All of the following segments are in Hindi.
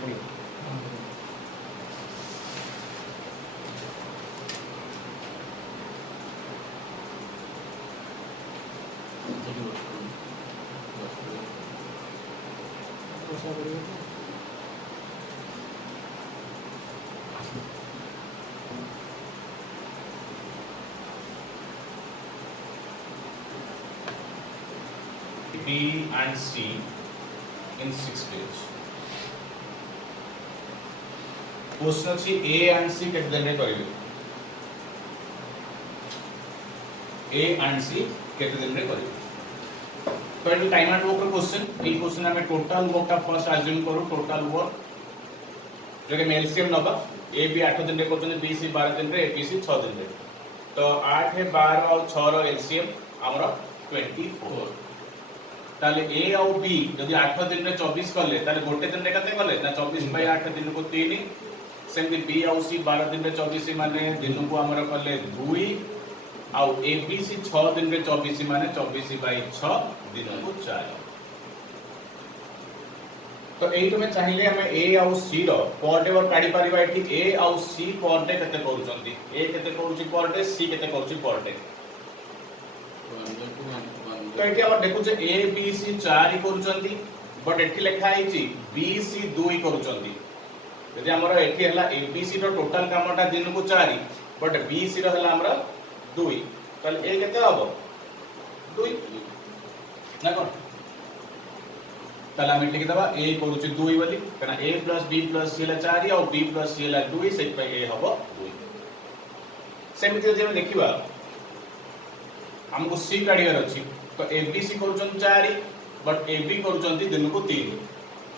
पड़े B and C in 6 pages. Question अच्छी A and C केते दिन रे करिवे A and C केते दिन रे करिवे तो eighty time and work question A question हमें टोटल वर्क का फर्स्ट अज्यूम करू टोटल वर्क जके में एलसीएम नबा A भी 8 दिन रे करछन B C 12 दिन रे A B C 6 दिन रे तो 8 12 और 6 रो एलसीएम हमरो 24 ताले A और B जदि 8 दिन रे 24 करले ताले गोटे दिन रे कते करले ना 24 बाय 8 दिन को 3 सेमती B और C 12 दिन रे 24 माने दिन को हमर करले 2 आउ A B C 6 दिन रे 24 माने 24 बाय 6 दिन को 4 तो एइट में चाहिए हमें A और C रो पर डे और काढी परिबा एठी A और C पर डे कते करूचंती A केते करूची पर डे C केते करूची पर डे तो एठी हम देखु जे A B C 4 ही करूचंती बट एठी लिखा है जी B C 2 ही करूचंती यदि हमर एठी हला A B C रो टोटल कामटा दिन को 4 बट B C रो हला हमर 2 तल A केते हबो 2 ना कोन तला हम लिखि दबा A करूची 2 बोली कना A + B + C ला 4 और B + C ला 2 से पे A हबो 2 सेमिति जे हम देखिबा हमको C काढियार अछि तो A B C करूचन 4 but A B करूचन दिन को 3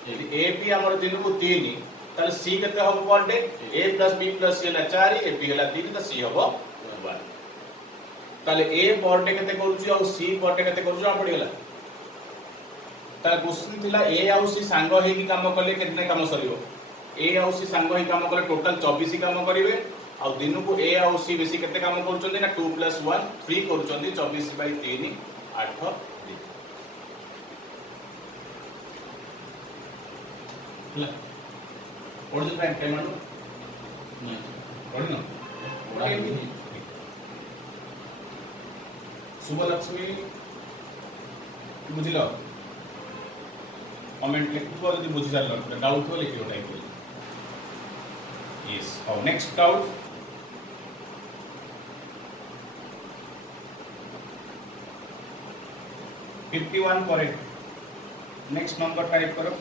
यदि A B हमर दिन को 3 ताले C केते हबो पर डे A + B + C ला 4 A B हला 3 तो C हबो 1 ताले A पर डे केते करूची और C पर डे केते करूची आ पड़ी गला ताले क्वेश्चन थिला A और C सांग हे की काम करले केतने काम सरियो A और C सांग हे काम करले टोटल 24 काम करिवे आ दिन को A और C बेसी केते काम करूचंदी ना 2 + 1 3 करूचंदी 24/3 8 दिन ला और जो टाइम टाइम आनो नहीं और ना शुभ लक्ष्मी बुझिलो कमेंट लिखो यदि बुझि जाल डाउट हो लिखियो टाइप यस और next doubt $51 correct next number type करो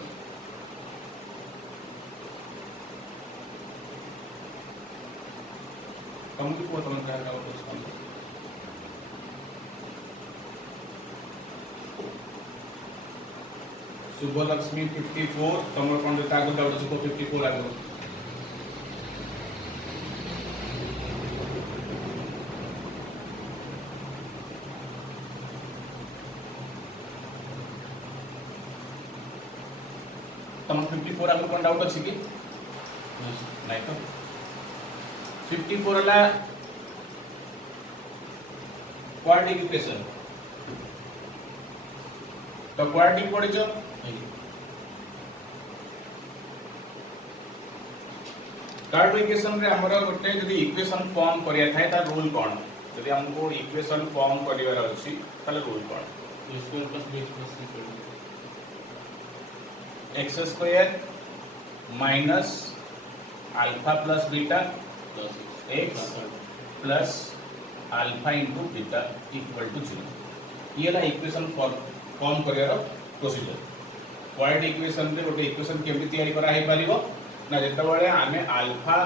कमुदी को तुम क्या डाउट है शुभ लक्ष्मी 54 तुम कोन ताको डाउट अछि को 54 आगो तुम 54 आगो कोन डाउट अछि कि नहीं तो 54 हला क्वाड्रेटिक इक्वेशन तो क्वाड्रेटिक पढिছো क्वाड्रेटिक इक्वेशन रे हमरा गोटे जदी इक्वेशन फॉर्म करिया थाए ता रूल कोन जदी हमको इक्वेशन फॉर्म करिवार अछि ताले रूल कोन a² + b + c x² minus alpha plus beta x plus alpha into beta equal to 0 ये ला इक्वेशन फॉर्म करियार प्रोसीजर क्वाड्रेटिक इक्वेशन रे गोटे इक्वेशन केमि तयारी करा हे परिबो ना जेते बळे आमे अल्फा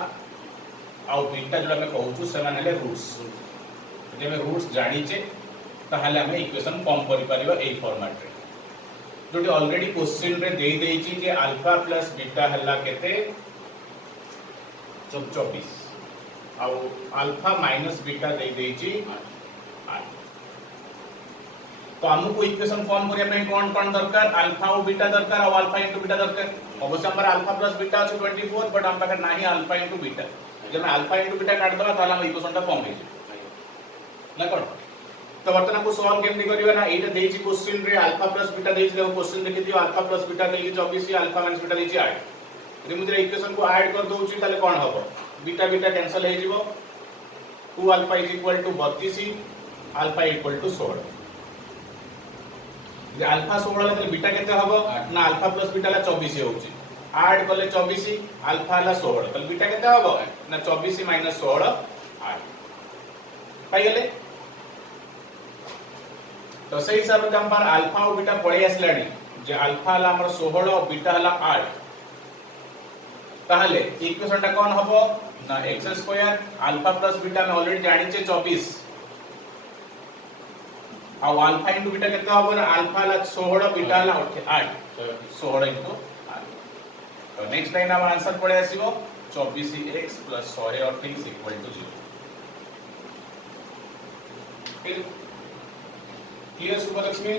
आ बीटा जो हमें कहउछु सेमान हेले रूट्स जे हमें रूट्स जानि छे ताहाले हमें इक्वेशन फॉर्म करि परिबो ए फॉर्मेट रे जोटी ऑलरेडी क्वेश्चन रे देई देइछि जे अल्फा प्लस बीटा हल्ला केते 24 आ अल्फा माइनस बीटा देई देइछि 8 तो हमको इक्वेशन फॉर्म करिया में कोन कोन दरकार अल्फा और बीटा दरकार और अल्फा इनटू बीटा दरकार अवश्य हमर अल्फा प्लस बीटा अछि 24 बट हम पाकर नाही अल्फा इनटू बीटा जे मैं अल्फा इनटू बीटा काट दबा ताला हम इक्वेशन ता फॉर्म हे ना कोन तो वर्तमान को सॉल्व केमनी करिवे ना एटा देइछि क्वेश्चन रे अल्फा प्लस बीटा देइछि देखो क्वेश्चन लिखि दियो अल्फा प्लस बीटा देइछि 24 अल्फा माइनस बीटा देइछि 8 यदि मुझे इक्वेशन को ऐड कर दोउची ताले कोन हबो बीटा बीटा कैंसिल हे जिवो 2 alpha is equal to 32 alpha equal to 16 जे अल्फा 16 ताले बीटा केते हबो ना अल्फा प्लस बीटा ला 24 होउची ऐड करले 24 अल्फा ला 16 ताले बीटा केते हबो ना 24 माइनस 16 8 पाई गेले तो सही हिसाब से हम पर अल्फा और बीटा पड़े आसलानी जे अल्फा हला हमर 16 और बीटा हला 8 ताहले इक्वेशन टा कोन हबो ना x square alpha plus beta में ऑलरेडी जानि छे 24 आ अल्फा इनटू बीटा केते हबो ना अल्फा ला 16 बीटा ला 8 16 इनटू 8 तो नेक्स्ट लाइन हम आंसर पड़े आसीबो 24x + 128 = 0 clear Subbulakshmi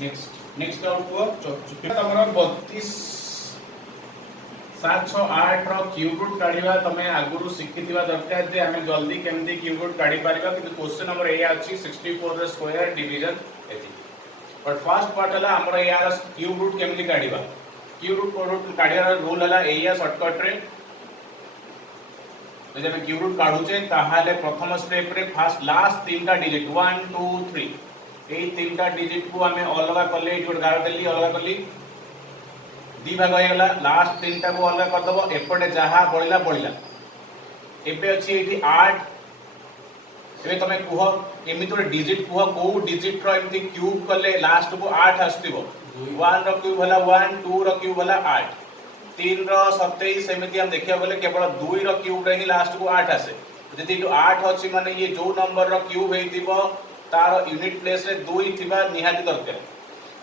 next out हुआ तमरा 32 7 6 8 रो क्यूब रूट काढिबा तमे आगुरु शिखितिबा दरकार जे हमें जल्दी केमदी क्यूब रूट काढी पारिबा कि क्वेश्चन नंबर ए अछि 64 रो स्क्वायर डिवीजन एति बट फर्स्ट पार्ट हला हमरा यार क्यूब रूट केमदी काढिबा क्यूब रूट काढिया रूल हला एया शॉर्टकट रे जब हम क्यूब रूट काढुचे ताहाले प्रथम स्टेप रे फर्स्ट लास्ट तीनटा डिजिट 1 2 3 एई तीनटा डिजिट को हमें अलग करले एट गार देली अलग करली दी भाग हो गला लास्ट तीनटा को अलग कर दबो एपटे जहा बळिला बळिला एबे अछि एठी 8 एबे तमे कुह एमि तो डिजिट कुह को डिजिट रो एमति क्यूब करले लास्ट को 8 आस्तिबो 1 रो क्यूब हला 1 2 रो क्यूब हला 8 3 रो 27 एमति हम देखिया बोले केवल 2 रो क्यूब रे ही लास्ट को 8 आसे जदि 8 अछि माने ये जो नंबर रो क्यूब हेतिबो तार यूनिट प्लेस रे 2 थिबा निहाती दरकार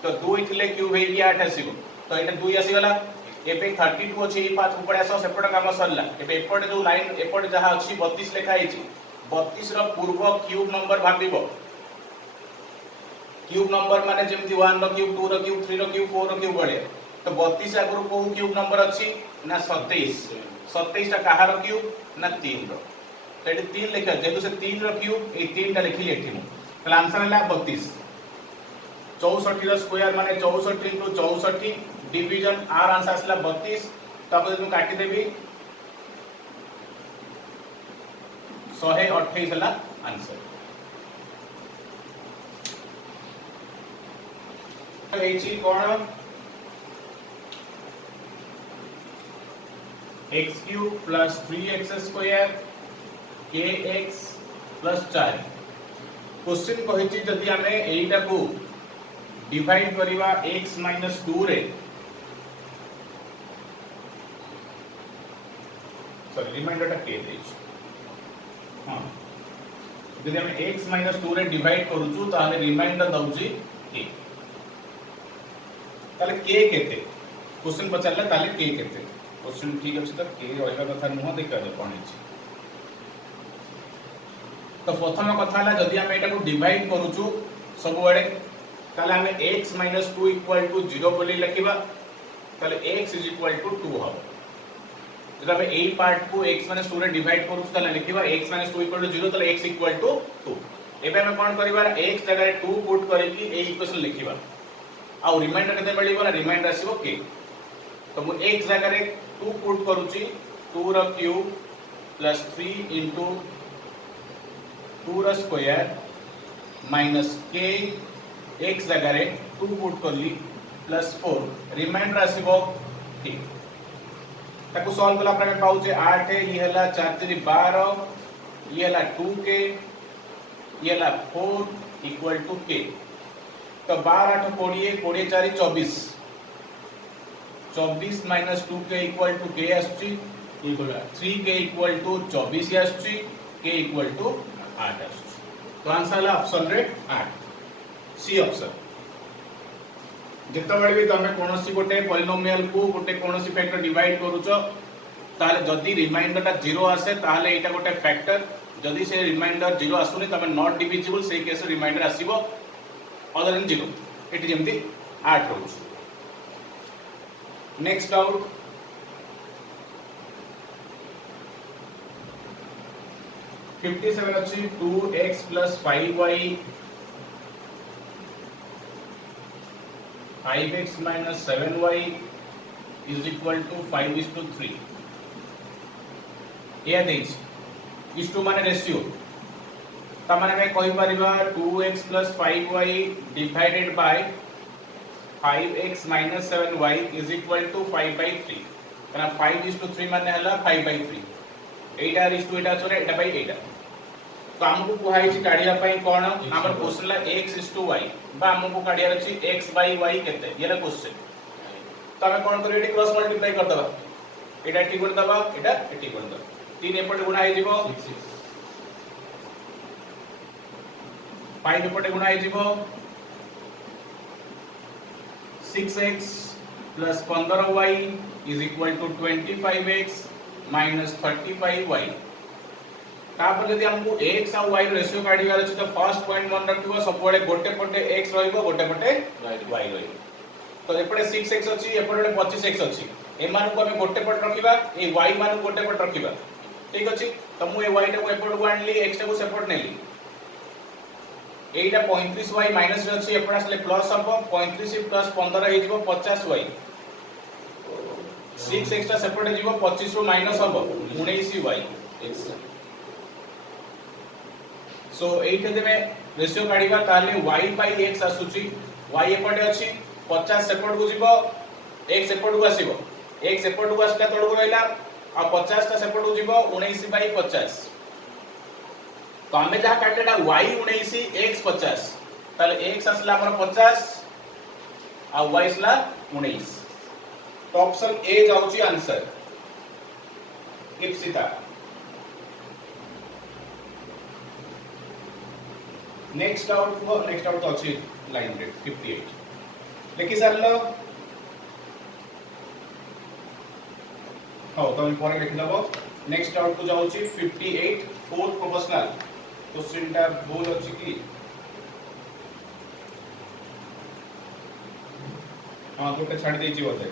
तो 2 थिले क्यूब हे कि 8 आसीबो तो एटा 2 आसी गला एबे 32 अछि ई पाथ ऊपर आसो सेपट काम सरला एबे एपट जो लाइन एपट जहा अछि 32 लेखा आइछि 32 रो पूर्व क्यूब नंबर भाबिबो क्यूब नंबर माने जेमति 1 रो क्यूब 2 रो क्यूब 3 रो क्यूब 4 रो क्यूब बळे तो 32 आगुरु को क्यूब नंबर अछि ना 27 27 ता कहार क्यूब ना 3 रो तो एटी 3 लेखा जेतु से 3 रो क्यूब ए 3 ता लिखि एठी तो आंसर हला 32 64 रो स्क्वायर माने 64 इनटू 64 डिवीजन आर आंसर आसला 32 तब जदि काटि देबी 128 हला आंसर तो एची कोन x³ + 3x² kx + 4 क्वेश्चन कहिछि जदि हमें एइटा को डिवाइड करिवा x - 2 रे सॉरी रिमाइंडर टा के देछ हां जदि हमें x - 2 रे डिवाइड करूछु ताले रिमाइंडर दउछि k ताले k केते क्वेश्चन पचारला ताले k केते क्वेश्चन ठीक अछि त k रहइबा कथा नुह देखा दे कोन अछि तो प्रथम कथा हला जदि हम एटा को डिवाइड करूछु सब बडे ताले हमें x - 2 = 0 बोली लिखिबा ताले x = 2 हो जब हमें ए पार्ट को x - 2 रे डिवाइड करूछु ताले लिखिबा x - 2 = 0 ताले x = 2 एबे हम कोन करिबा x जगह 2 पुट करिकि ए इक्वेशन लिखिबा आ रिमाइंडर केते मिलिबो ना रिमाइंडर आसीबो k तो मु x जगह 2 पुट करूची 2 रो क्यूब + 3 * 2 रो स्क्वायर माइनस k x जगह 2 पुट करली +4 रिमाइंडर आसीबो ठीक ताको सॉल्व कला पर पाउ जे 8 ये हला 4 3 12 ये हला 2k ये हला 4 = k तो 12 8 20 20 4 24 24 - 2k = k आछी 3k = 24 आछी k = 8 आछी तो आंसर हला ऑप्शन रे 8 सी ऑप्शन जेतबेले भी तमे कोनोसी गोटे पॉलिनोमियल को गोटे कोनोसी फैक्टर डिवाइड करूचो ताले जदी रिमाइंडर ता 0 आसे ताले एटा गोटे फैक्टर जदी से रिमाइंडर 0 आसुनी तमे नॉट डिविजिबल से केस रिमाइंडर आसीबो अदर देन 0 एटी जेमती 8 रहउछ नेक्स्ट आउट $57 अछि 2x + 5y 5x minus 7y is equal to 5:3 ये देछ इस टू माने रेशियो त माने मैं कहि परिबा 2x plus 5y divided by 5x minus 7y is equal to 5/3 कना 5:3 माने हला 5/3 एटा इस टू एटा चोरे एटा बाय एटा तो हमको कुहाई छि काढिया पई कोन हमर क्वेश्चन ला x is to y बा हमको काढिया रछि x by y केते येला क्वेश्चन तो हमें कोन करियो एटी क्रॉस मल्टीप्लाई कर दबा एटा टी गुण दबा एटा टी गुण दबा 3 एपट गुणा हे जीवो 5 एपट गुणा हे जीवो 6x plus 15y is equal to 25x minus 35y तापर यदि हमको x और y रेशियो काढियार अछि तो फर्स्ट पॉइंट मन रखिबो सब बळे गोटे पटे x रहइबो गोटे पटे y रहइबो तो एपटे 6x अछि एपटे 25x अछि एमान को हमें गोटे पट रखिबा ए y मान गोटे पट रखिबा ठीक अछि त मु ए y टा को एपट को आनली x टा को सेपरेट नेली एटा 35y माइनस रे अछि एपट आसले प्लस हबो 35 प्लस 15 हे जिवो 50y 6x टा सेपरेट जिवो 25 रो माइनस हबो 19y सो एटा देमे रेशियो काढिबा ताले y by x आसुची y एपटे अछि 50 सेपरेट को जिवो x सेपरेट को आसीबो x सेपरेट को आसला तोड़ को रहला आ 50 टा सेपरेट को जिवो 19/50 तो हमें जहा काटलेटा y 19 x 50 ताले x आसला हमर 50 आ y आसला 19 तो ऑप्शन ए जाउची आंसर इप्सिता नेक्स्ट आउट तो अछि लाइन रेट 58 लेखि सरलो हां तो हम परे लिखि दबो नेक्स्ट आउट को जाउची 58 फोर्थ प्रोपोर्शनल क्वेश्चन टा भूल अछि कि हां गोटे छाडी देछि बोले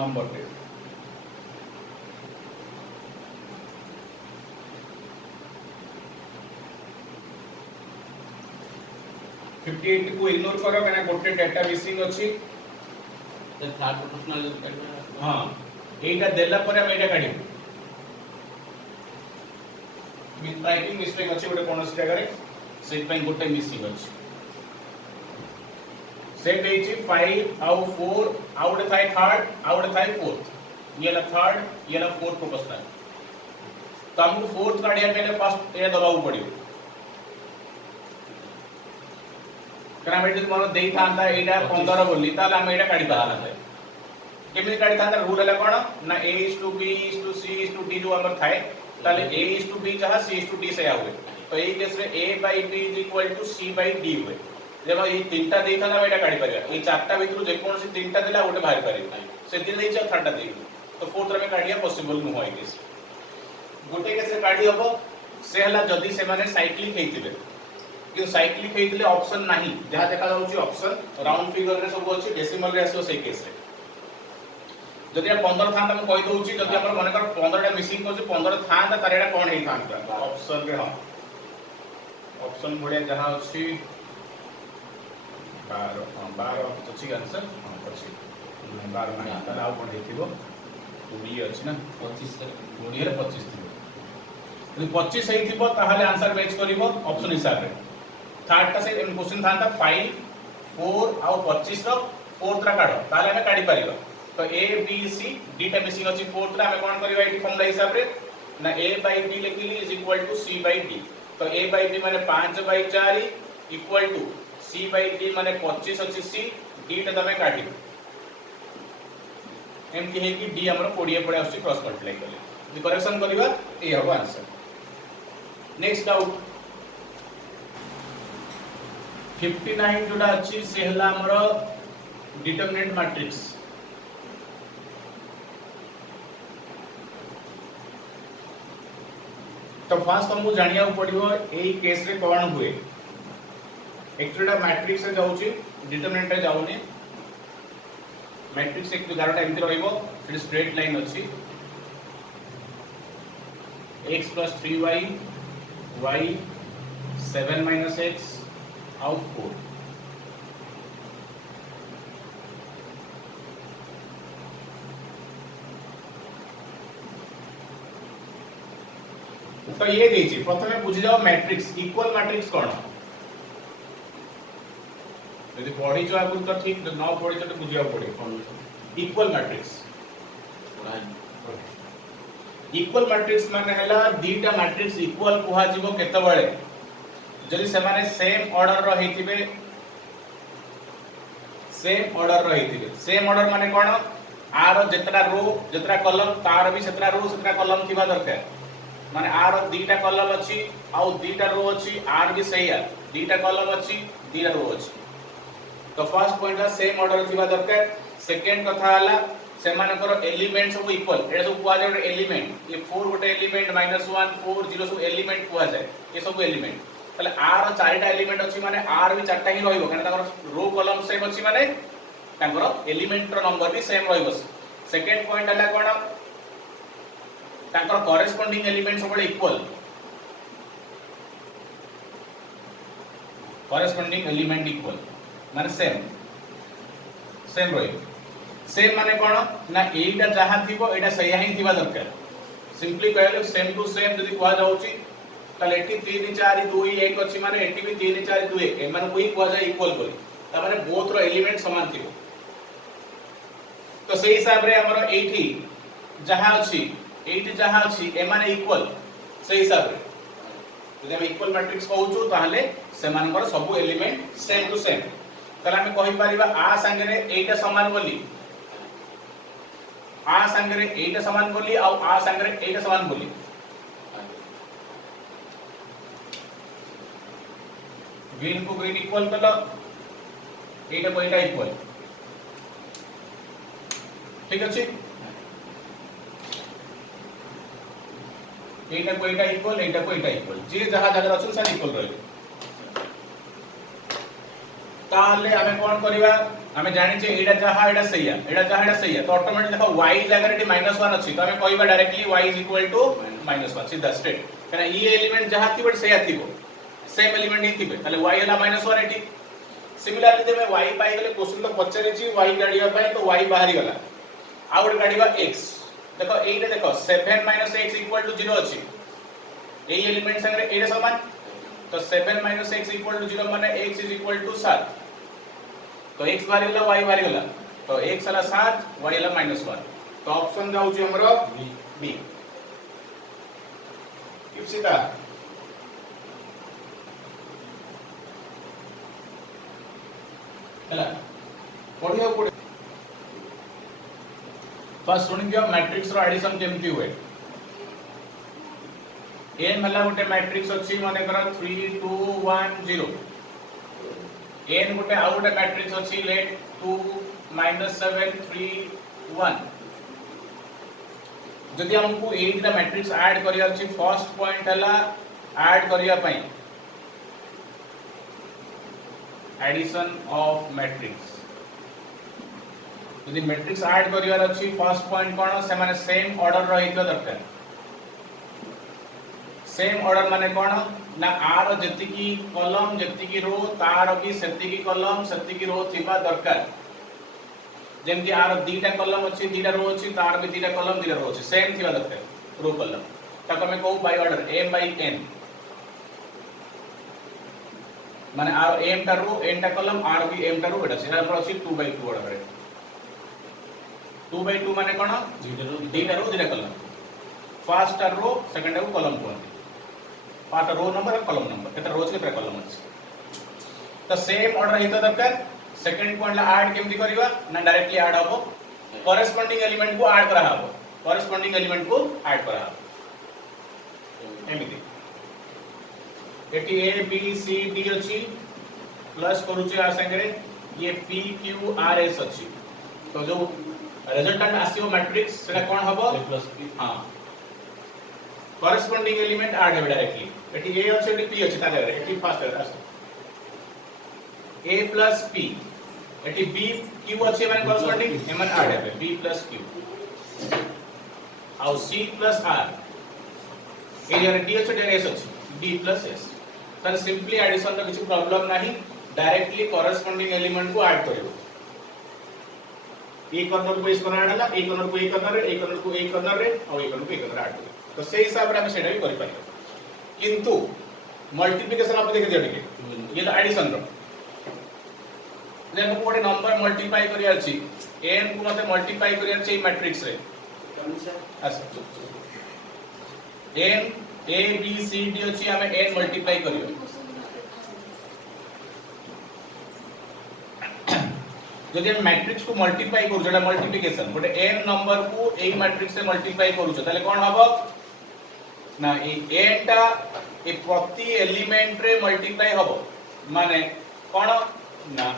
नंबर पे 58 को इग्नोर करो कना गोटे डाटा मिसिंग अछि the third proportional is that हां एटा देला परे हम एटा काढी मिन टाइपिंग मिस्टेक अछि गोटे कोनस जगह रे सेट पई गोटे मिसिंग अछि सेट देछि 5 आउ 4 आउट थाई थर्ड आउट थाई फोर्थ येला थर्ड येला फोर्थ प्रोपोर्शनल तो हमको फोर्थ काढिया पहले फर्स्ट ए दबाउ पड़ियो कना बेटे तुमरो देई थांदा एटा 15 बोली ताला हम एटा काढी पाला केमि काढी थांदा रूल हला कोन ना a is to b is to c is to d जो हमर थाए ताले a is to b जहां c is to d से आवे तो ए केस रे a by b is equal to c by d हुए जब ये तीनटा देई थांदा एटा काढी परिया ए चारटा भितरु जे कोन से तीनटा देला ओटे बाहर करी से दिन देई छ थर्डा देई तो फोर्थ रे में काढिया पॉसिबल न होय केस गोटे केस रे काढी हबो से हला जदी से माने साइक्लिक हेतिबे कि साइक्लिक हेतिले ऑप्शन नाही जहा देखा जाउची ऑप्शन राउंड फिगर रे सब अछि डेसिमल रे आसो से केस रे जदि आ 15 थांदा हम कहि दउची जदि हमर माने कर 15 टा मिसिंग करछि 15 थांदा तार एटा कोन हेइ थांदा ऑप्शन रे हां ऑप्शन बढिया जहा अछि 12 अछि आंसर हां अछि 12 नाही ताला आ कोन हेतिबो 20 अछि ना 25 20 रे 25 थिबो यदि 25 हेइ थिबो ताहाले आंसर मैच करिवो ऑप्शन हिसाब रे थर्ड टा से क्वेश्चन थांदा 5 4 आउ 25 रो फोर्थ रा काढो ताले हमें काढी परिबा तो a b c d टा मिसिंग अछि फोर्थ रा हमें कोन करिबा एटी फॉर्मूला हिसाब रे ना a by b लिखिली is equal to c by d तो a by b माने 5/4 equal to c by d माने 25 अछि c d टा तमे काढी एमकी हे कि d हमर 20 पड़े आछि क्रॉस मल्टीप्लाई करले यदि करेक्शन करिबा ए हबो आंसर नेक्स्ट आउट 59 जोडा अछि से हला हमर डिटरमिनेंट मैट्रिक्स तो फास्ट हमको जानिया पड़िबो एई केस रे कोन हुए एक्चुअली मैट्रिक्स रे जाउची डिटरमिनेंट रे जाउनी मैट्रिक्स एक उदाहरण एमति रहइबो इट स्ट्रेट लाइन अछि x plus 3y y 7 minus x out 4 तो ये देछि प्रथमे बुझि जाओ मैट्रिक्स इक्वल मैट्रिक्स कोन यदि पढ़ी जो आगु तो ठीक न पढ़ी तो बुझिया पड़े इक्वल मैट्रिक्स इक्वल मैट्रिक्स माने हला दीटा मैट्रिक्स इक्वल कुहा जीवो केते बळे जदि से माने सेम ऑर्डर रो हेतिबे सेम ऑर्डर रो हेतिबे सेम ऑर्डर माने कोन आर जेतरा रो जेतरा कॉलम तार भी सेतरा रो सेतरा कॉलम थिबा दरकार माने आर दीटा कॉलम अछि आ दीटा रो अछि आर भी सही है दीटा कॉलम अछि दीटा रो अछि तो फर्स्ट पॉइंट है सेम ऑर्डर थिबा दरकार सेकंड कथा हला से मानकर एलिमेंट सब इक्वल एटा सब कुआ जाय एलिमेंट ये 4 गोटे एलिमेंट -1 4 0 सब एलिमेंट कुआ जाय ये सब एलिमेंट तले आर चारटा एलिमेंट अछि माने आर भी चारटा ही रहइबो कारण ताकर रो कॉलम सेम अछि माने ताकर एलिमेंट रो नंबर भी सेम रहइबो सेकंड पॉइंट हला कोन ताकर कॉरेस्पोंडिंग एलिमेंट सब इक्वल कॉरेस्पोंडिंग एलिमेंट इक्वल माने सेम सेम रहइबो सेम माने कोन ना एटा जहा थिबो एटा सही ही थिबा दरकार सिंपली कहले सेम टू सेम जदी कुआ जाउची तले एटी 3 4 2 1 अछि माने एटी भी 3 4 2 1 एमान कोई कुआ जाय इक्वल करी त माने बोथ रो एलिमेंट समान थिबो तो सही हिसाब रे हमर एटी जहा अछि एमाने इक्वल सही हिसाब रे जदी हम इक्वल मैट्रिक्स कहउछु ताहले सेमानकर सब एलिमेंट सेम टू सेम तले हम कहि परिबा आ संगे रे एटा समान बोली आ संगे एटा समान बोली आ संगे एटा समान बोली ग्रीन को ग्रीन इक्वल कलो एटा को एटा इक्वल ठीक अछि एटा को एटा इक्वल जे जहा जगह अछि सब इक्वल रहले ताले हमें कोन करबा हमें जानि जे एटा जहा एटा सही है तो ऑटोमेटिक देखो y जगह रे -1 अछि तो हमें कहबा डायरेक्टली y -1 सीधा स्ट्रेट कारण ई एलिमेंट जहा थी बट सही आथिबो सेम एलिमेंट ही थिबे ताले y हला -1 एटी सिमिलरली जे मैं y पाई गले क्वेश्चन तो पचरे छी y गाड़िया पाई तो y बाहरी गला आ गोटे गाड़िबा x देखो एटा देखो 7 - x = 0 अछि ए एलिमेंट संगे एटा समान तो 7 - x = 0 माने x = 7 तो x बाहरी गला y बाहरी गला तो x हला 7 y हला -1 तो ऑप्शन जाउ छी हमरो बी इप्सिता हला पढियो पढे फर्स्ट सुनि दियो मैट्रिक्स रो एडिशन केमती हुए n हला गोटे मैट्रिक्स अछि माने कर 3 2 1 0 n गोटे आ गोटे मैट्रिक्स अछि लेट 2 -7 3 1 जदि हमको एटा मैट्रिक्स ऐड करिया अछि फर्स्ट पॉइंट हला ऐड करिया पई एडिशन ऑफ मैट्रिक्स यदि मैट्रिक्स ऐड करिया अछि फर्स्ट पॉइंट कोन से माने सेम ऑर्डर रहितो दरकार सेम ऑर्डर माने कोन ना आर जति की कॉलम जति की रो तार भी सेति की कॉलम सेति की रो थिबा दरकार जेमति आर दीटा कॉलम अछि दीटा रो अछि तार भी दीटा कॉलम दीटा रो अछि सेम थिबा दरकार रो कॉलम ताको में कहू by order m by n माने आर m टा रो n टा कॉलम आर भी m टा रो एटा सेरा पर अछि 2 by 2 ऑर्डर 2 by 2 माने कोन दीटा रो दीटा column first row second row column कोन पार्ट रो नंबर और कॉलम नंबर केते रोज केते कॉलम अछि तो सेम ऑर्डर हितो दरकार सेकंड पॉइंट ला ऐड केमति करबा ना डायरेक्टली ऐड हबो कॉरेस्पोंडिंग एलिमेंट को ऐड करा हबो कॉरेस्पोंडिंग एलिमेंट को ऐड करा हबो एमिति एटी ए बी सी डी अछि प्लस करूची आ संगे ये p q r s अछि तो जो रिजल्टेंट आसीओ मैट्रिक्स सेटा कोन हबो a plus p हां कॉरेस्पोंडिंग एलिमेंट ऐड है डायरेक्टली एटी a अछि एटी p अछि ता जगह एटी फर्स्ट है a plus p eighty b q अछि माने कॉरेस्पोंडिंग एमन ऐड है b plus q और c plus r ए यार d अछि d s अछि d plus s तर सिंपली एडिशन रो किछ प्रॉब्लम नाही डायरेक्टली कॉरेस्पोंडिंग एलिमेंट को ऐड करियो एक कॉर्नर को इस कॉर्नर डाला एक कॉर्नर को एक कॉर्नर रे एक कॉर्नर को एक कॉर्नर रे और एक कॉर्नर को एक कॉर्नर ऐड करियो तो सही हिसाब रे हम सेटा भी करि पारियो किंतु मल्टीप्लिकेशन आप देख दियो टिके ये तो एडिशन रो जे हमको गोटे नंबर मल्टीप्लाई करिया अछि n को मते मल्टीप्लाई करिया अछि मैट्रिक्स रे अच्छा n a b c d अछि हमें n मल्टीप्लाई करियो जदि हम मैट्रिक्स को मल्टीप्लाई करू जेटा मल्टीप्लिकेशन गोटे n नंबर को एई मैट्रिक्स से मल्टीप्लाई करू ताले कोन हबो ना ए n टा ए प्रति एलिमेंट रे मल्टीप्लाई हबो माने कोन ना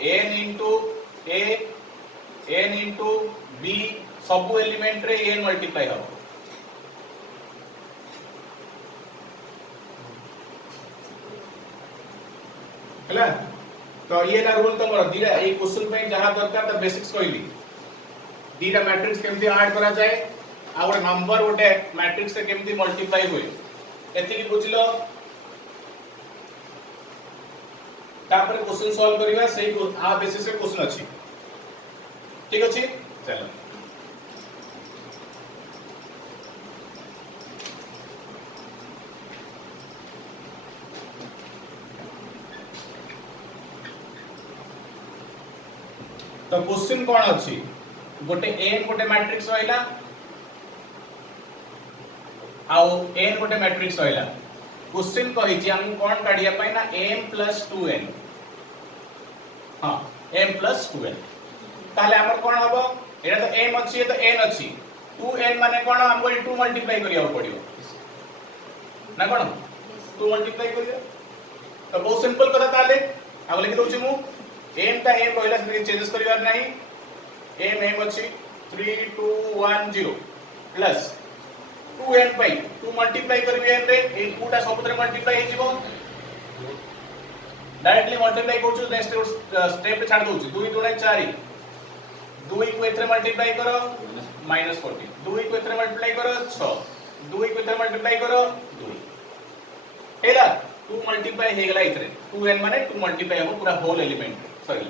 n into a n into b सब एलिमेंट रे n मल्टीप्लाई हबो हला तो ये ना रूल तमरो दीरा ए क्वेश्चन पे जहां दरकार त बेसिक्स कहली दीरा मैट्रिक्स केमती ऐड करा जाए आ गोटे नंबर गोटे मैट्रिक्स से केमती मल्टीप्लाई हुए एति की बुझलो तापर क्वेश्चन सॉल्व करिवा सही आ बेसिस से क्वेश्चन अछि ठीक अछि चलो तो क्वेश्चन कोन अछि गोटे n गोटे मैट्रिक्स होइला आउ n गोटे मैट्रिक्स होइला क्वेश्चन कहि छी हम कोन काढिया पई ना m + 2n हां m + 2n ताले हमर कोन हबो एटा तो m अछि तो n अछि 2n माने कोन हमको 2 मल्टीप्लाई करिया पड़ियो ना कोन 2 मल्टीप्लाई करिया तो बहुत सिंपल कथा ताले आउ लिखि दउछि मु m ता m रहला से चेंजेस करिवार नाही m अछि 3210 प्लस 2n पाई 2 मल्टीप्लाई करबे m रे ए 2 टा सबुतरे मल्टीप्लाई हे जिवो डायरेक्टली मल्टीप्लाई करछु नेक्स्ट स्टेप पे छाड़ दउछु 2 2 4 2 को एथरे मल्टीप्लाई करो -40 2 को एथरे मल्टीप्लाई करो 6 2 को एथरे मल्टीप्लाई करो 2 हेला 2 मल्टीप्लाई हे गेला इथरे 2n माने 2 मल्टीप्लाई हो पूरा होल एलिमेंट सॉरी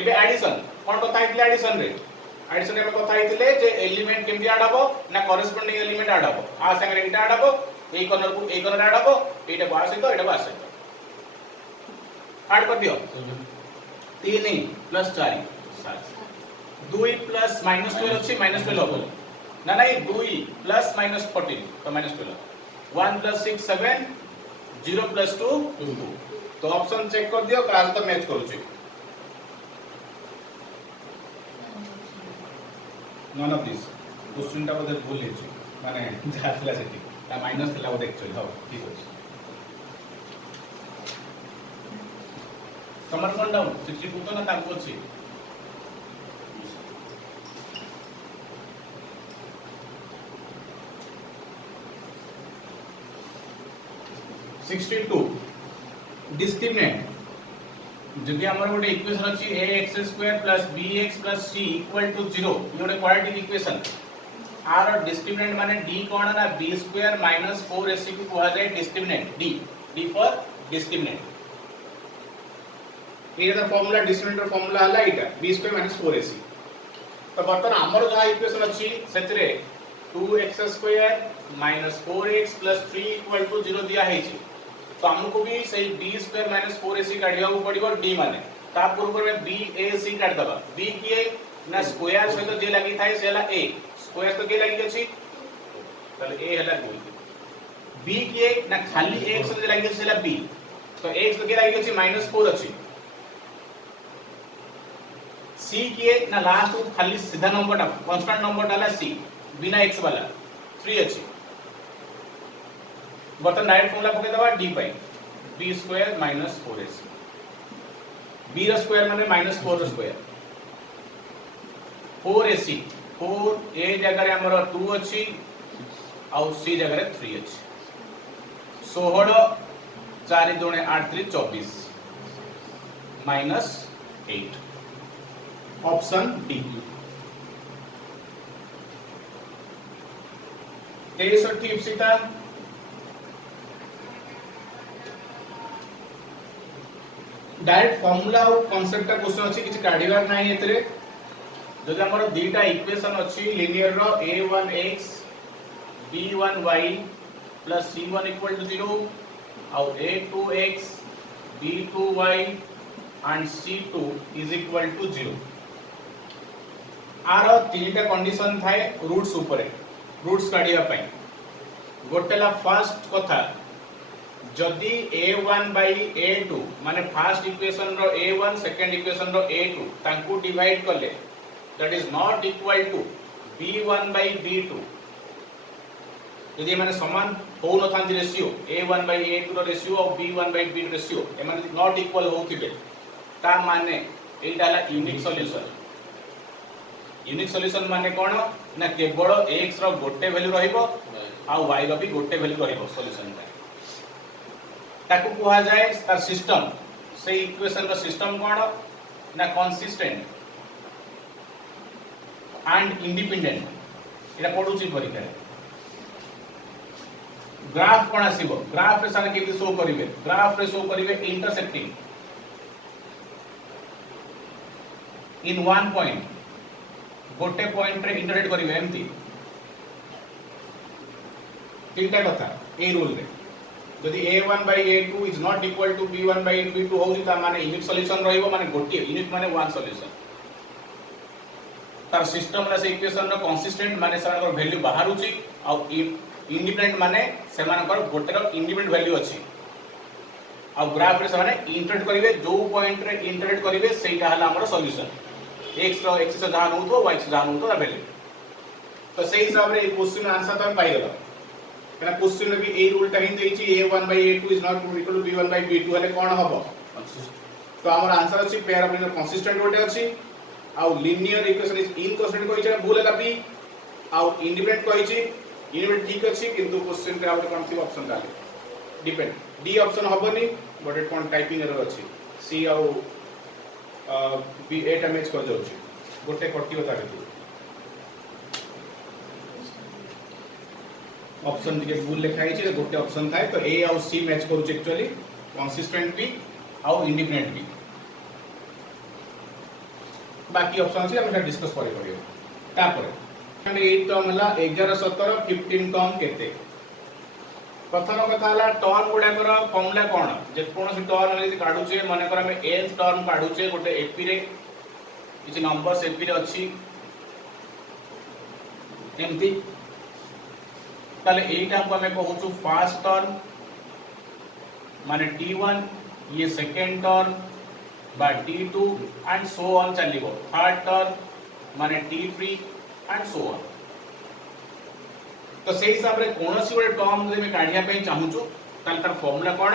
एबे एडिशन कोन कथा आइतले एडिशन रे एडिशन रे कथा आइतले जे एलिमेंट केमति ऐड हबो ना कॉरेस्पोंडिंग एलिमेंट ऐड हबो आ संगे एटा ऐड हबो ए कॉर्नर को ए कॉर्नर ऐड हबो एटा बाहर सहित एटा बाहर सहित ऐड कर दियो 3 + 4 7 2 + -12 अछि -12 हबो ना नहीं 2 + -14 तो -12 1 + 6 7 0 + 2 2 तो ऑप्शन चेक कर दियो क्लास तो मैच करू छी नन ऑफ दिस क्वेश्चन टा बदल भूल ले छी माने जातला सेठी ता माइनस थला बोले एक्चुअली हो ठीक अछि समर कोन डाउन 62 तो ना ताको अछि डिस्क्रिमिनेंट जदि हमर गोटे इक्वेशन अछि ax² + bx + c = 0 ये गोटे क्वाड्रेटिक इक्वेशन आर डिस्क्रिमिनेंट माने d कोन ना b² - 4ac को कहा जाय डिस्क्रिमिनेंट d फॉर डिस्क्रिमिनेंट ये द फार्मूला डिस्क्रिमिनेंट फार्मूला हला इटा b² - 4ac तो बर्तन हमर जा इक्वेशन अछि सेतरे 2x² - 4x + 3 = 0 दिया है छी तो हमको भी सही b² - 4ac काढिया को पड़िबो d माने ता पूर्व में bac काट दबा b किए ना स्क्वायर सहित जे लागि थाए सेला a स्क्वायर तो के लागि अछि तले a हला 2 b किए ना खाली a सहित जे लागि सेला b तो a तो के लागि अछि -4 अछि c किए ना लास्ट को खाली सीधा नंबर टा कांस्टेंट नंबर डाला c बिना x वाला 3 अछि बर्तन डायरेक्ट फॉर्मूला पके दबा d पाई b² - 4ac b रा स्क्वायर माने -4 रा स्क्वायर 4ac 4 a जगह रे हमर 2 अछि आ c जगह रे 3 अछि 16 4 2 8 3 24 -8 ऑप्शन डी 63 इप्सिता डायरेक्ट फार्मूला और कांसेप्ट का क्वेश्चन अछि किछ काढिबार नाही एतरे जदि हमर दीटा इक्वेशन अछि लिनियर रो a1x b1y plus c1 equal to 0 और a2x b2y and c2 is equal to 0 आर तीनटा कंडीशन थाए रूट्स ऊपर रूट्स काढिया पई गोटेला फर्स्ट कथा जदि a1 by a2 माने फर्स्ट इक्वेशन रो a1 सेकंड इक्वेशन रो a2 तांकू डिवाइड करले that is not equal to b1 by b2 यदि माने समान हो न थांती रेशियो a1 by a2 रो रेशियो और b1 by b2 ratio A माने नॉट इक्वल होथिबे ता माने एटाला यूनिक सॉल्यूशन माने कोन ना केवल x रो गोटे वैल्यू रहिबो आ y रो भी गोटे वैल्यू रहिबो सॉल्यूशन का ताकू कहा जाए तार सिस्टम से इक्वेशन रो सिस्टम कोन ना कंसिस्टेंट एंड इंडिपेंडेंट एटा पढुची परीक्षा रे ग्राफ कोन आसीबो ग्राफ रे सारे केति शो करिवे ग्राफ रे शो करिवे इंटरसेक्टिंग इन वन पॉइंट गोटे पॉइंट रे इंटरसेक्ट करिवे एमती तीनटा कथा ए रूल रे यदि a1 by a2 is not equal to b1 by b2 होउची ता माने यूनिक सॉल्यूशन रहइबो माने गोटे यूनिक माने वन सॉल्यूशन तार सिस्टम रा से इक्वेशन रो कंसिस्टेंट माने सारा को वैल्यू बाहरुची आ इंडिपेंडेंट माने सेमानकर गोटे रो इंडिपेंडेंट वैल्यू अछि आ ग्राफ रे माने इंटरसेक्ट करिवे जो पॉइंट रे इंटरसेक्ट करिवे सेटा हला हमर सॉल्यूशन x रो x से जहां होतो y से जहां होतो वैल्यू तो सही हिसाब रे क्वेश्चन आंसर तो हम पाई गेला कना क्वेश्चन में भी ए रूल टा ही देछि a1 by a2 is not equal to b1 by b2 हले कोन हबो तो हमर आंसर अछि पेयर ऑफ लिनियर कंसिस्टेंट गोटे अछि आ लिनियर इक्वेशन इज इनकंसिस्टेंट कहि छै भूल है बी आ इंडिपेंडेंट कहि छै इंडिपेंडेंट ठीक अछि किंतु क्वेश्चन रे आउट कोन थी ऑप्शन डाले डिपेंड डी ऑप्शन हबनी बट इट कोन टाइपिंग एरर अछि सी आ बी ए टा मैच कर जाउ छै गोटे कटियो ता के ऑप्शन के भूल लिखा है गोटे ऑप्शन थाए तो ए और सी मैच करू एक्चुअली कंसिस्टेंट भी और इंडिपेंडेंट भी बाकी ऑप्शन अछि हम डिस्कस करे करियो तापर ए टर्म हला 11 17 15 टर्म केते प्रथम कथा हला टर्म गुडा कर फॉर्मूला कोन जे कोनोसी टर्म यदि काढु छे माने कर हम n टर्म काढु छे गोटे एपी रे किछि नंबर्स एपी रे अछि एमती ताले एटा को हमें कहूछु फर्स्ट टर्म माने t1 ये सेकंड टर्म बा t2 एंड सो ऑन चलिबो थर्ड टर्म माने t3 एंड सो ऑन तो सही हिसाब रे कोनोसी गोटे टर्म जे मैं काढिया पे चाहूछु ताल तार फार्मूला कोन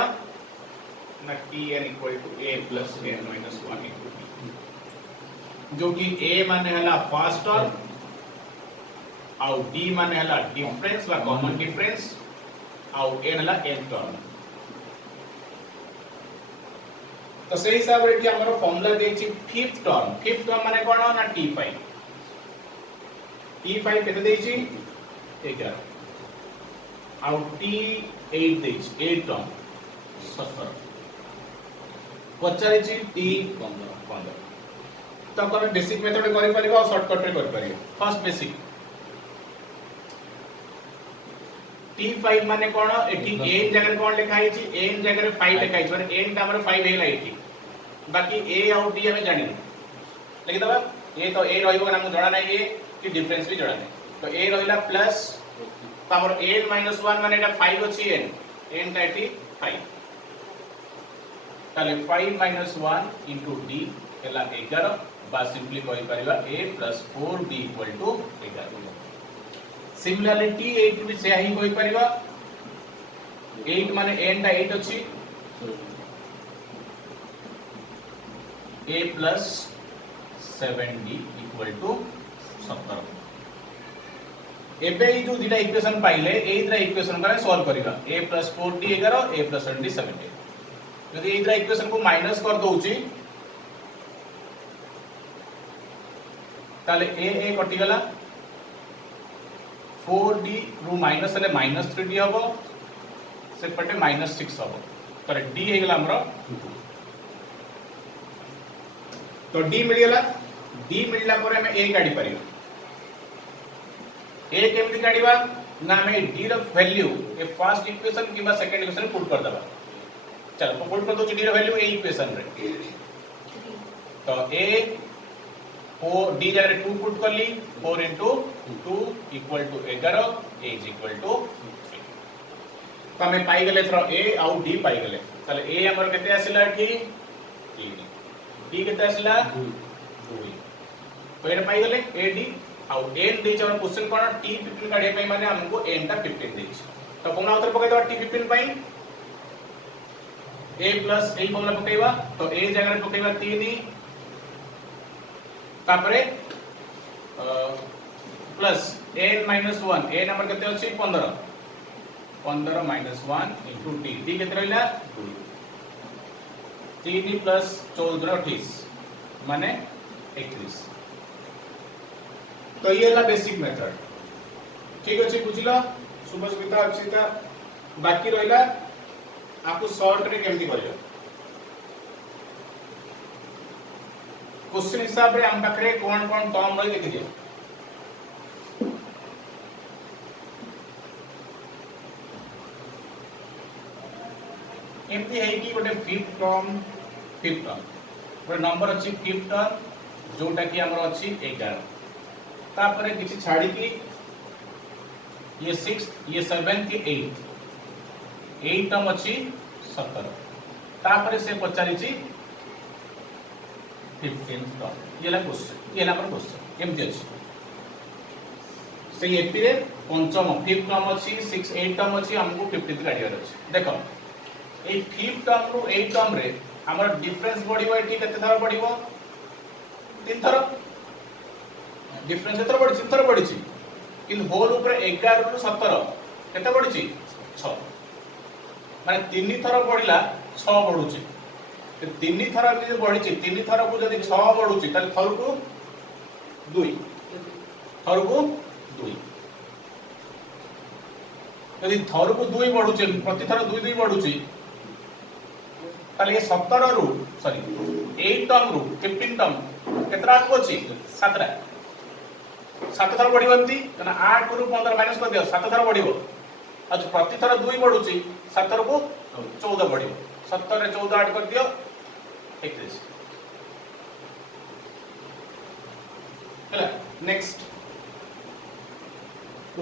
ना tn equal to a plus n minus 1 equal जो कि a माने हला फर्स्ट टर्म आउ d माने हला डिफरेंस बा कॉमन डिफरेंस आउ n हला n टर्म तो सही हिसाब रे कि हमर फार्मूला देछि फिफ्थ टर्म माने कोन ना t5 केते देछि 11 आउ t8 देछि 8 टर्म 17 पचारि छि t15 तो कोन बेसिक मेथड करि परिबो और शॉर्टकट रे करि परिबो फर्स्ट बेसिक t5 माने कोन एठी n जगह कोन लिखा है छि n जगह 5 लिखा है माने n ता हमर 5 हेला एठी बाकी a और d हमें जानि लेकिन दबा a तो a रहिबो ना हम जणा नै a कि डिफरेंस भी जणा नै तो a रहिला प्लस तो हमर n - 1 माने एटा 5 अछि n ता एठी 5 ताले 5 - 1 इनटू d हेला 11 बा सिंपली कहि परिबा a + 4b = 11 सिमिलरली t8 भी से ही कोई परिबा 8 माने n टा 8 अछि a plus 7d = 17 एबे ई जो दिटा इक्वेशन पाइले ए इधर इक्वेशन का सॉल्व करिबा a + 4d 11 a + 7d 17 यदि इधर इक्वेशन को माइनस कर दोउची ताले a कटि गला 4d रु माइनस हले -3d हबो से पटे -6 हबो तर d हे गला हमरो तो d मिलियला d मिलला परे हम a काढी परिबा a केमति काढीबा ना मैं d ର वैल्यू ए फर्स्ट इक्वेशन किबा सेकंड इक्वेशन पुट कर दबा चलो तो पुट कर दो d ର वैल्यू ए इक्वेशन रे तो a 4 d जगह 2 पुट कर ली 4 into 2 equal to 11 a is equal to 3 तो हमें पाई गले थ्रो a आउ d पाई गले ताले a हमर केते आसिला कि 3 d केते आसिला 2 तो एटा पाई गले a d आउ n दे छ क्वेश्चन कोन t 15 काढे पई माने हमको n टा 15 दे छ तो कोन उतर पकाई दो t 15 पई a प्लस a फॉर्मूला पकाइबा तो a जगह पकाइबा 3 तापरे plus n minus 1 a number केते अछि 15 15 minus 1 into t t केते रहला 2 3 plus 14 28 माने 31 तो ये ला बेसिक मेथड ठीक अछि बुझिलो सुबस्मिता अक्षिता बाकी रहला आपको शॉर्ट रे केमती करियो क्वेश्चन हिसाब रे हम पाखरे कोन कोन टर्म रही लिखि दियो एमती है कि गोटे फिफ्थ टर्म गोटे नंबर अछि फिफ्थ टर्म जोटा कि हमर अछि 11 तापरे किछि छाडी की ये 6 ये 7 की 8 टर्म अछि 17 तापरे से पचारि छी 15 टर्म येला क्वेश्चन येला पर क्वेश्चन एमती अछि से एपी रे पंचम फिफ्थ टर्म अछि 6 8 टर्म अछि हमको 15 काढियार अछि देखो A fifth term row 8 term रे हमर डिफरेंस बढ़िबो एटी केते थर बढ़िबो 3 थर डिफरेंस एतर बढ़ी 3 थर बढ़ी छी किंतु होल ऊपर 11 रु 17 केते बढ़ी छी 6 माने 3 थर बढ़िला 6 बढ़ुची तो 3 थर जे बढ़ी छी 3 थर को जदी 6 बढ़ुची ताले थर को 2 यदि थर को 2 बढ़ुची प्रति थर 2 2 बढ़ुची ताले 17 रु सॉरी 8 टर्म रु 15 टर्म केतरा को अछि 7 7 थर बढ़िबो एमती कना 8 रु 15 माइनस कर दियो 7 थर बढ़िबो आज प्रति थर 2 बढ़ुची 7 को 14 बढ़िबो 17 रे 14 ऐड कर दियो 31 हला नेक्स्ट ओ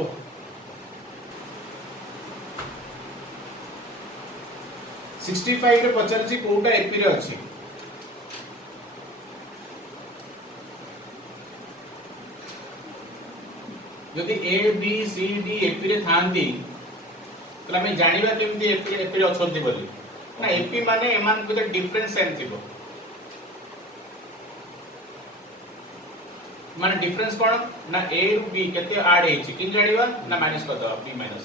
65 रे पचार छी कोटा एपी रे अछि यदि A B C D AP रे थांती तो हमें जानिबा केमती एपी रे अछंती बोली ना एपी माने एमान को डिफरेंस सेम थिबो माने डिफरेंस कोन ना ए रु बी केते ऐड हे छी किन जानिबा ना माइनस कर दो बी माइनस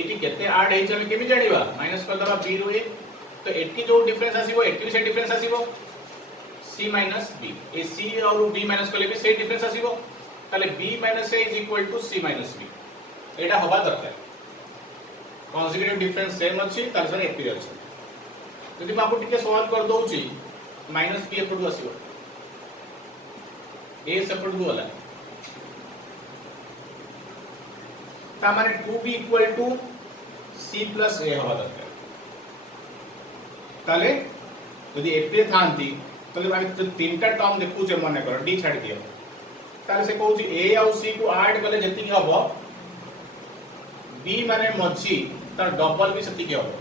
एटी केते ऐड हे छी हम केमि जानिबा माइनस कर दो बी रु ए तो एटी जो डिफरेंस आसीबो एटी से डिफरेंस आसीबो c माइनस b ए c और b माइनस करले भी से डिफरेंस आसीबो ताले b minus a is equal to c minus b एटा होबा दरकार कॉन्जिक्यूटिव डिफरेंस सेम अछि ताले सर एपी अछि यदि मैं आपको टिके सॉल्व कर दोउची माइनस b एपटू आसीबो a सेपटू वाला ता माने 2b equal to c plus a होबा दरकार ताले यदि एपी थांती ताले माने जो तीनटा टर्म देखु जे मने कर d छाडी दियो ताले से कहू a और c को ऐड करले जति की हबो b माने मझी तार डबल भी सति की हबो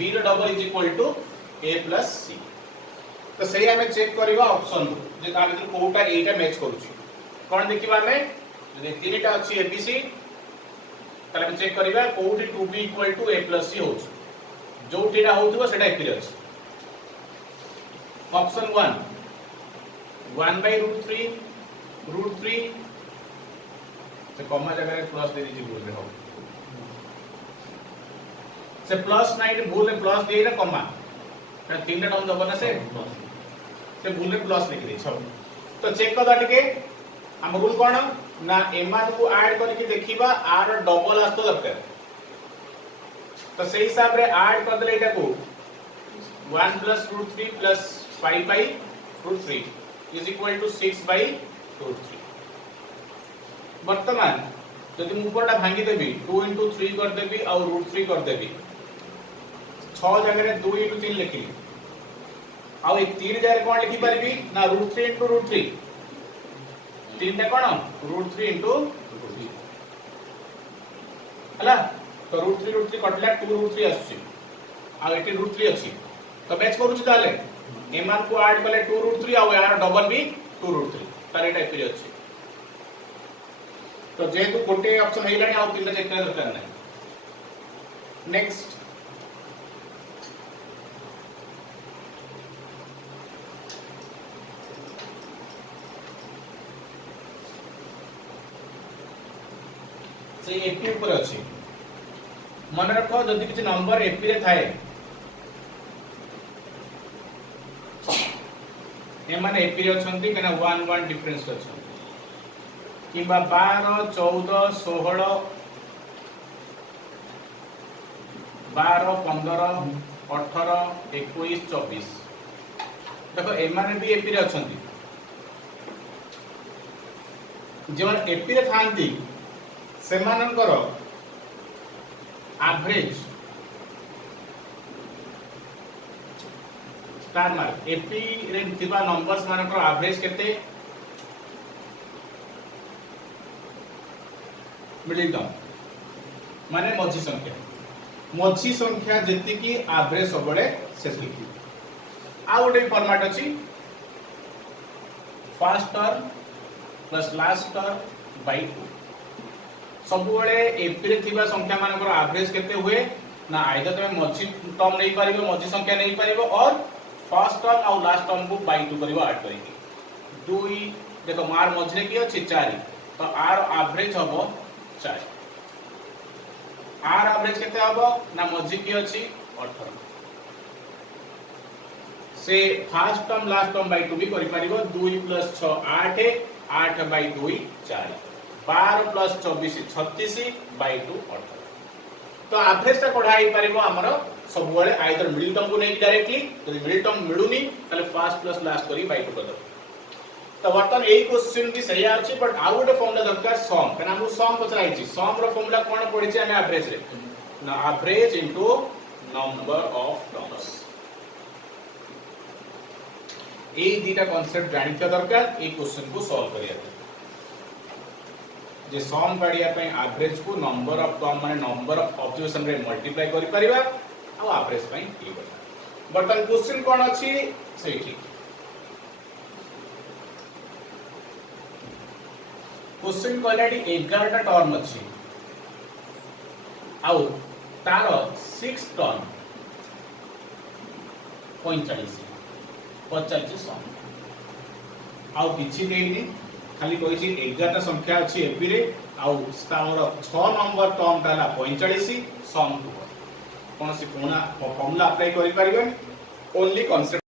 b रो double is equal to a plus c तो सही हमें चेक करबा ऑप्शन जे ता भीतर कोटा एटा मैच करूची कोन देखिबा हमें जे तीनटा अछि a b c ताले हम चेक करबा कोठी 2b equal to a plus c होची जो टीडा होतबो सेटा एपी रे अछि ऑप्शन 1 1/√3 से कॉमा जगह प्लस दे दीजिए भूल में हो से प्लस 9 भूल में प्लस दे ना कॉमा ना तीनटा टर्म दबना से भूल में प्लस लिख दे सब तो चेक कर दा के हम रूल कोन ना एमान को ऐड करके देखिबा आर डबल आस्तो दरकार तो सही हिसाब रे ऐड कर देले एटा को 1+√3 plus 5/√3 is equal to 6/√3 वर्तमान जदि मु ऊपरटा भांगी देबी 2 into 3 कर देबी और √3 कर देबी 6 जगह 2 into 3 लिखिली आ 3 जगह कोन लिखि परबी ना √3 into √3 3 टा कोन √3 into हला तो √3 कटला 2 √3 आसी आ एटी √3 अछि तो मैच करूची ताले एमान को ऐड कले 2 √3 आ यार डबल भी 2 √3 तारे टाइप पे अछि तो जेतु गोटे ऑप्शन हेलानी आ तीन चेक करे दरकार नै नेक्स्ट से एपी ऊपर अछि मन रख जदि किछ नंबर एपी रे थाए ए माने एपी रे अछंती केना 1 1 डिफरेंस अछि किंबा 12 14 16 12 15 18 21 24 देखो ए माने भी एपी रे अछंती जे माने एपी रे थांती सेमानकर एवरेज स्टार मार्क एपी रे थिबा नंबर्स मानकर एवरेज केते मिलितम माने मझी संख्या जति की एवरेज सबले सेतिकी आ गोटे फॉर्मेट अछि first term plus last term by 2 सब बळे एपी रे थिबा संख्या मानकर एवरेज केते हुए ना आइदर तमे मझी टर्म नै परिबो मझी संख्या नै परिबो और फर्स्ट टर्म और लास्ट टर्म को बाय 2 करबो ऐड करिके 2 देखो मार मझरे की अछि 4 तो आर एवरेज हबो 4 आर एवरेज केते हबो ना मझी की अछि 18 से first term last term by 2 भी करि परिबो 2 + 6 8 8 बाय 2 4 12 + 24 36 बाय 2 18 तो एवरेज ता कढाई परिबो हमरो सब बेले आइदर मिडिल टर्म को नै डायरेक्टली यदि मिडिल टर्म मिलुनी तले फर्स्ट प्लस लास्ट करी बाय 2 कर दो तो वर्तमान एई क्वेश्चन की सही अछि बट आउ गोटे फॉर्मूला दरकार सम कना हम सम पचराई छी सम रो फॉर्मूला कोन पढि छी हम एवरेज रे ना average into number of terms ए दीटा कांसेप्ट जानिता दरकार ए क्वेश्चन को सॉल्व करिया जे सम काढिया पय एवरेज को नंबर ऑफ टर्म माने नंबर ऑफ ऑब्जर्वेशन रे मल्टीप्लाई करि परिबा आ एवरेज पय की बता वर्तमान क्वेश्चन कोन अछि सेठी क्वेश्चन कहलाडी 11 टा टर्म अछि आउ तार 6 टर्म 45 50 सम आउ किछि देइनी खाली कहि छी 11 टा संख्या अछि एपी रे आउ तार 6 नंबर टर्म ताला 45 सम कोन से कोना फॉर्मूला अप्लाई करि परिबन ओनली कांसेप्ट